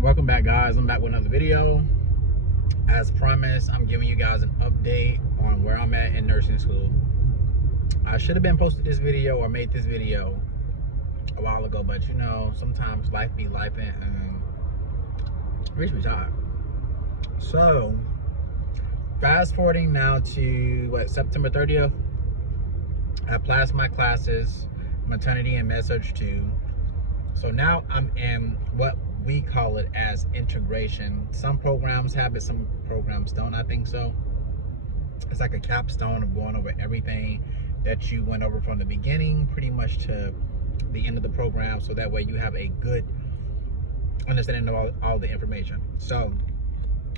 Welcome back, guys. I'm back with another video. As promised, I'm giving you guys an update on where I'm at in nursing school. I should have been posted this video or made this video a while ago, but you know, sometimes life be life and reach me time. So fast forwarding now to September 30th. I passed my classes, maternity and med-surg 2. So now I'm in what we call it as integration. Some programs have it, some programs don't. I think so. It's like a capstone of going over everything that you went over from the beginning pretty much to the end of the program, so that way you have a good understanding of all the information. So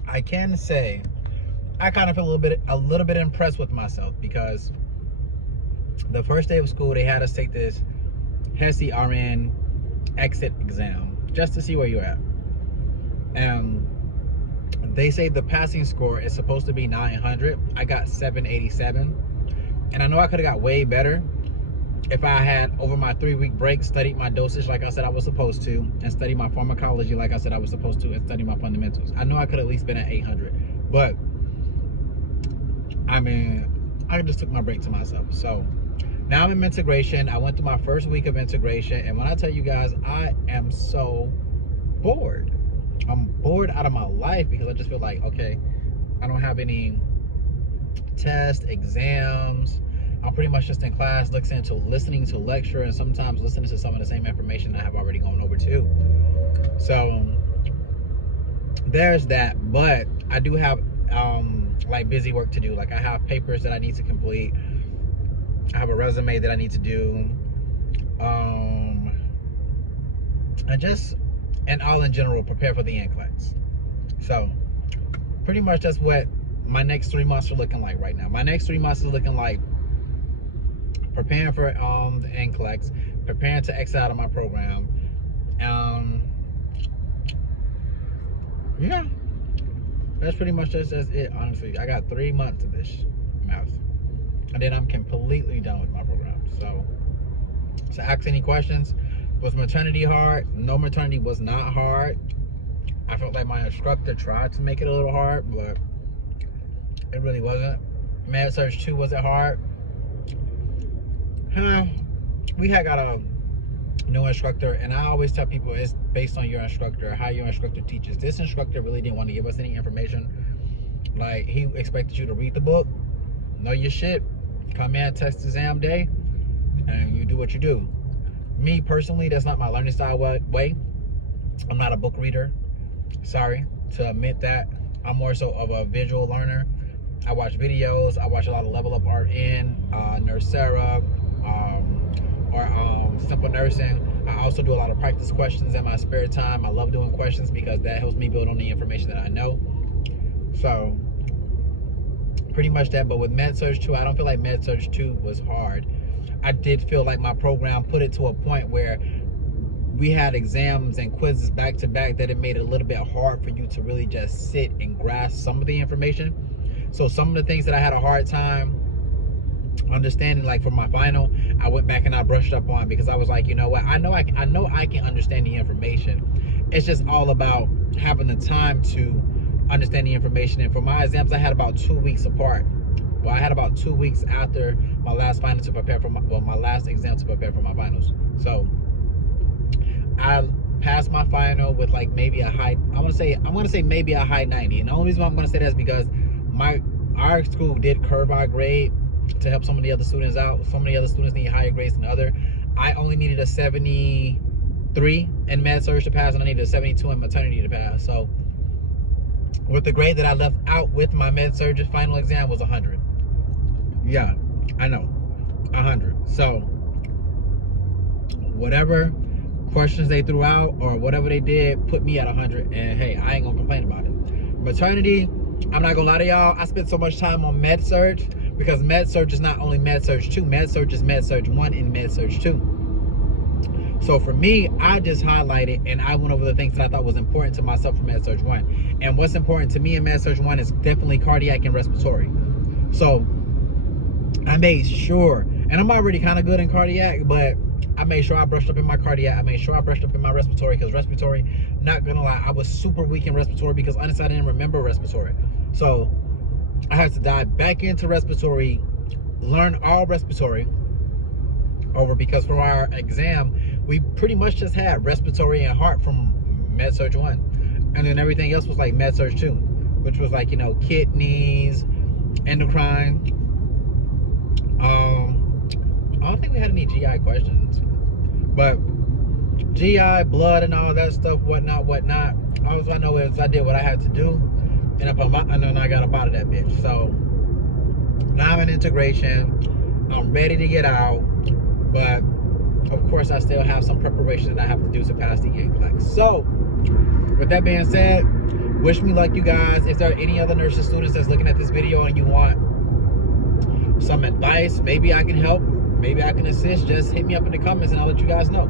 I can say I kind of feel a little bit impressed with myself, because the first day of school they had us take this HESI RN exit exam just to see where you're at, and they say the passing score is supposed to be 900. I got 787, and I know I could have got way better if I had, over my 3-week break, studied my dosage like I said I was supposed to, and studied my pharmacology like I said I was supposed to, and studied my fundamentals. I know I could at least been at 800, but I mean, I just took my break to myself. So now I'm in integration. I went through my first week of integration, and when I tell you guys, I am so bored. I'm bored out of my life, because I just feel like, okay, I don't have any tests, exams. I'm pretty much just in class listening to lecture, and sometimes listening to some of the same information I have already gone over too. So there's that. But I do have like busy work to do. Like I have papers that I need to complete. I have a resume that I need to do, and all in general, prepare for the NCLEX. So pretty much that's what my next 3 months are looking like right now. My next 3 months is looking like preparing for the NCLEX, preparing to exit out of my program. Yeah, that's pretty much just it, honestly. I got 3 months of this mess, and then I'm completely done with my program. So ask any questions. Was maternity hard? No, maternity was not hard. I felt like my instructor tried to make it a little hard, but it really wasn't. Med-surg 2, was it hard? We had got a new instructor, and I always tell people it's based on your instructor, how your instructor teaches. This instructor really didn't want to give us any information. Like, he expected you to read the book, know your shit, come in, test exam day, and you do what you do. Me personally, that's not my learning style way. I'm not a book reader. Sorry to admit that. I'm more so of a visual learner. I watch videos. I watch a lot of Level Up RN, Nursera, or Simple Nursing. I also do a lot of practice questions in my spare time. I love doing questions because that helps me build on the information that I know. So pretty much that. But with Med-surg 2, I don't feel like Med-surg 2 was hard. I did feel like my program put it to a point where we had exams and quizzes back to back that it made it a little bit hard for you to really just sit and grasp some of the information. So some of the things that I had a hard time understanding, like for my final, I went back and I brushed up on, because I was like, you know what, I know I can understand the information. It's just all about having the time to understand the information. And for my exams, I had about 2 weeks apart. Well, I had about 2 weeks after my last final to prepare for my last exam to prepare for my finals. So I passed my final with like maybe a high, I'm gonna say maybe a high 90. And the only reason why I'm gonna say that is because our school did curve our grade to help some of the other students out. Some of the other students need higher grades than other. I only needed a 73 in med-surg to pass, and I needed a 72 in maternity to pass. So with the grade that I left out with my med-surg final exam was 100. Yeah, I know, 100. So whatever questions they threw out or whatever they did put me at 100, and hey, I ain't gonna complain about it. Maternity, I'm not gonna lie to y'all, I spent so much time on med-surg, because med-surg is not only med-surg 2, med-surg is med-surg 1 and med-surg 2. So for me, I just highlighted and I went over the things that I thought was important to myself for med-surg 1. And what's important to me in med-surg 1 is definitely cardiac and respiratory. So I made sure, and I'm already kind of good in cardiac, but I made sure I brushed up in my cardiac. I made sure I brushed up in my respiratory, because respiratory, not gonna lie, I was super weak in respiratory because honestly I didn't remember respiratory. So I had to dive back into respiratory, learn all respiratory over, because for our exam we pretty much just had respiratory and heart from Med-Surg 1, and then everything else was like Med-Surg 2, which was like, you know, kidneys, endocrine. I don't think we had any GI questions, but GI, blood, and all that stuff, whatnot. All I know is I did what I had to do, and then I got up out of that bitch. So now I'm in integration. I'm ready to get out, but of course I still have some preparation that I have to do to pass the NCLEX. So with that being said, wish me luck, you guys. If there are any other nursing students that's looking at this video and you want some advice, maybe I can help, maybe I can assist, just hit me up in the comments and I'll let you guys know.